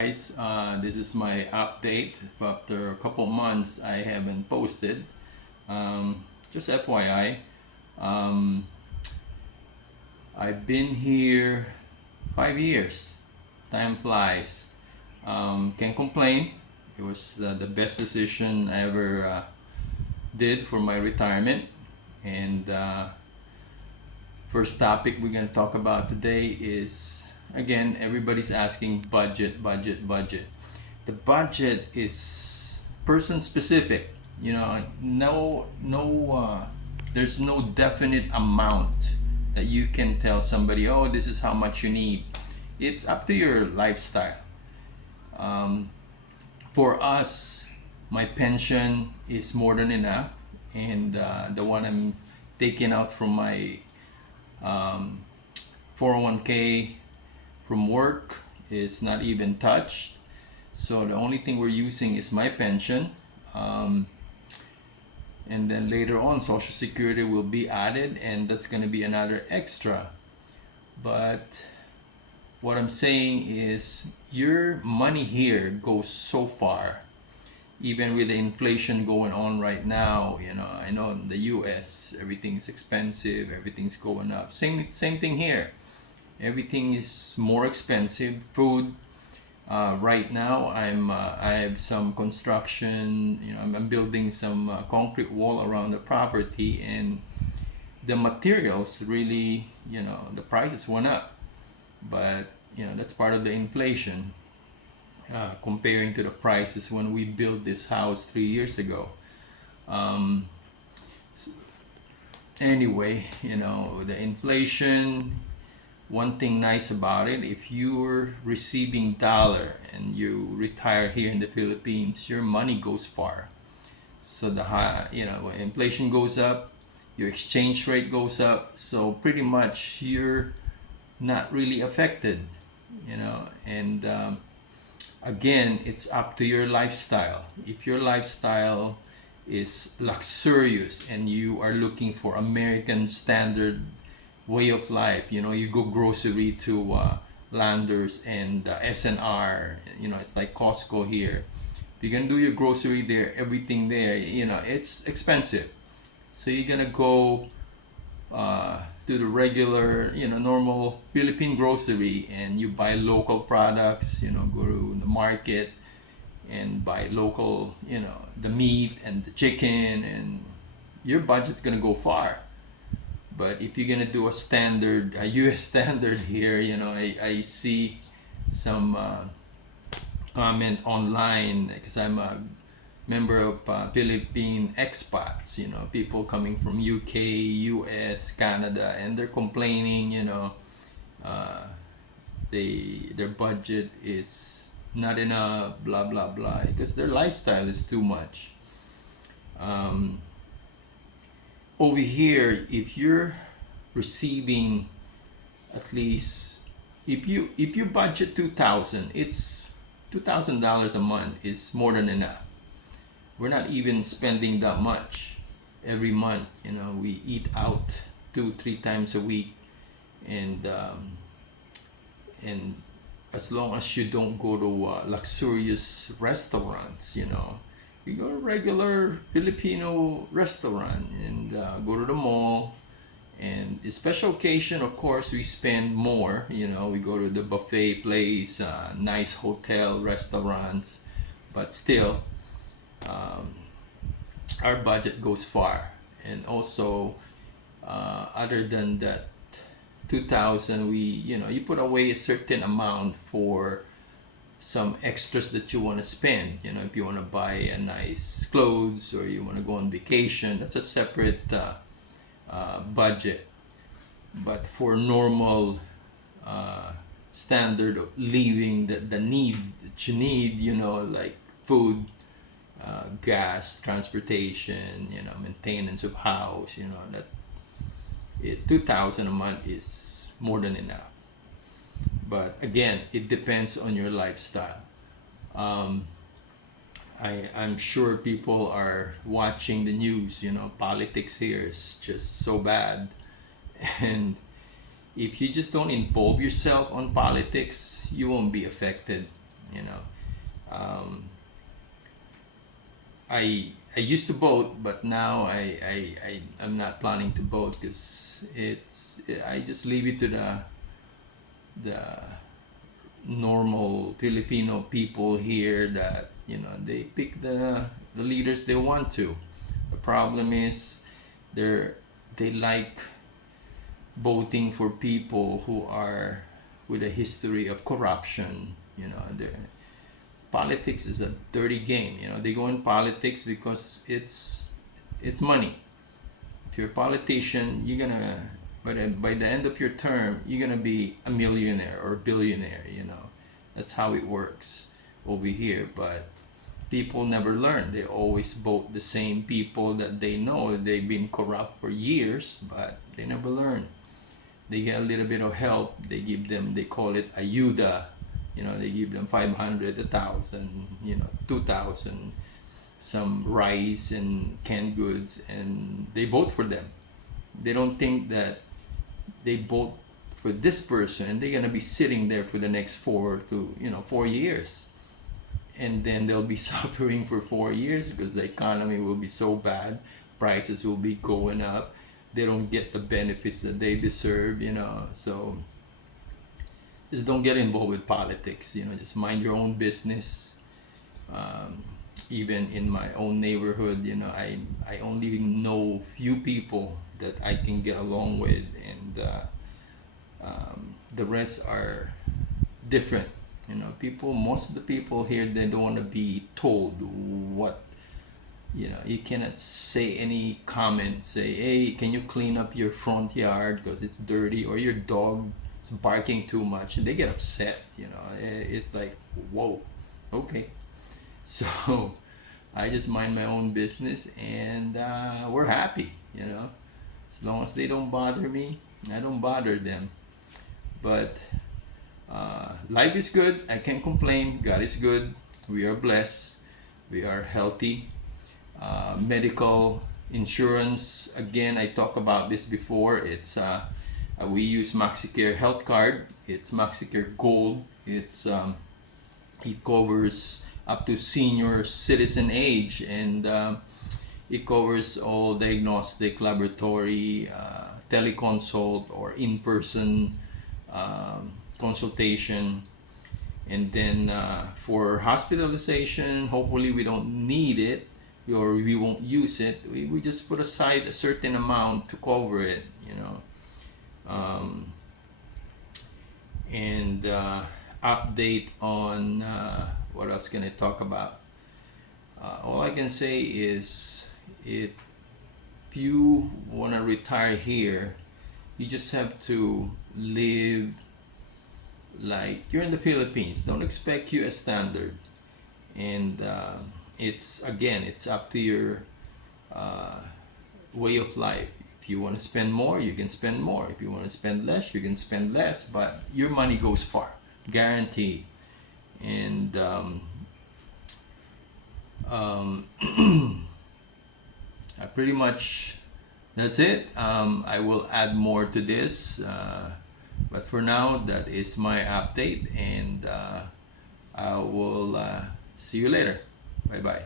Guys, this is my update. After a couple months, I haven't posted. Just FYI, um, I've been here 5 years. Time flies. Can't complain. It was the best decision I ever did for my retirement. And first topic we're going to talk about today is, again, everybody's asking budget, budget, budget. The budget is person specific. There's no definite amount that you can tell somebody, oh, this is how much you need. It's up to your lifestyle. um, for us, my pension is more than enough, and the one I'm taking out from my um, 401k from work is not even touched. So the only thing we're using is my pension. Um, and then later on, Social Security will be added, and that's going to be another extra. But what I'm saying is, your money here goes so far, even with the inflation going on right now. I know in the US everything's expensive, everything's going up. Same thing here. Everything is more expensive. Food. Right now, I have some construction. I'm building some concrete wall around the property, and the materials really, the prices went up. But that's part of the inflation. Comparing to the prices when we built this house 3 years ago. Um, anyway, the inflation. One thing nice about it, if you're receiving dollar and you retire here in the Philippines, your money goes far. So when inflation goes up, your exchange rate goes up. So pretty much you're not really affected. And again, it's up to your lifestyle. If your lifestyle is luxurious and you are looking for American standard way of life, you go grocery to Landers and SNR. It's like Costco here. If you're gonna do your grocery there, everything there, it's expensive. So you're gonna go to the regular, normal Philippine grocery, and you buy local products. Go to the market and buy local, the meat and the chicken, and your budget's gonna go far. But if you're gonna do a U.S. standard here, I see some comment online, because I'm a member of Philippine expats, people coming from UK, US, Canada, and they're complaining, uh, their budget is not enough, blah blah blah, because their lifestyle is too much. Um, Over here, if you're receiving at least, if you budget 2,000, it's $2,000 a month is more than enough. We're not even spending that much every month. We eat out 2-3 times a week, and as long as you don't go to luxurious restaurants, you go to regular Filipino restaurant, and go to the mall. And the special occasion, of course, we spend more. We go to the buffet place, nice hotel restaurants, but still, um, our budget goes far. And also, other than that 2,000, you put away a certain amount for some extras that you want to spend. If you want to buy a nice clothes, or you want to go on vacation, that's a separate budget. But for normal standard of living, the need that you need, like food, gas, transportation, maintenance of house, that 2,000 a month is more than enough. But again, it depends on your lifestyle. Um, I'm sure people are watching the news. Politics here is just so bad, and if you just don't involve yourself on politics, you won't be affected You know, um, I used to boat, but now I'm not planning to boat because I just leave it to the normal Filipino people here that they pick the leaders they want to. The problem is they're they like voting for people who are with a history of corruption. Politics is a dirty game. They go in politics because it's money. If you're a politician, you're gonna by the end of your term, you're gonna be a millionaire or a billionaire. That's how it works over here. But people never learn. They always vote the same people that they know they've been corrupt for years, but they never learn. They get a little bit of help. They call it ayuda. They give them 500, 1,000, 2,000, some rice and canned goods, and they vote for them. They don't think that they vote for this person and they're gonna be sitting there for the next 4 years, and then they'll be suffering for 4 years because the economy will be so bad, prices will be going up, they don't get the benefits that they deserve. So just don't get involved with politics. Just mind your own business. Even in my own neighborhood, I only know few people that I can get along with, and the rest are different. Most of the people here, they don't want to be told what. You cannot say any comment. Say, hey, can you clean up your front yard because it's dirty, or your dog is barking too much, and they get upset. It's like, whoa, okay. So I just mind my own business, and we're happy. As long as they don't bother me, I don't bother them. But life is good. I can't complain. God is good. We are blessed. We are healthy. Medical insurance, again, I talked about this before. It's we use MaxiCare Health Card. It's MaxiCare Gold. It covers up to senior citizen age, and it covers all diagnostic, laboratory, teleconsult, or in-person consultation. And then for hospitalization, hopefully we don't need it, or we won't use it. We just put aside a certain amount to cover it. And update on what else can I talk about? All I can say is, if you want to retire here, you just have to live like you're in the Philippines. Don't expect US standard. And it's up to your way of life. If you want to spend more, you can spend more. If you want to spend less, you can spend less. But your money goes far, guaranteed. And pretty much that's it. I will add more to this, but for now, that is my update, and I will see you later. Bye bye.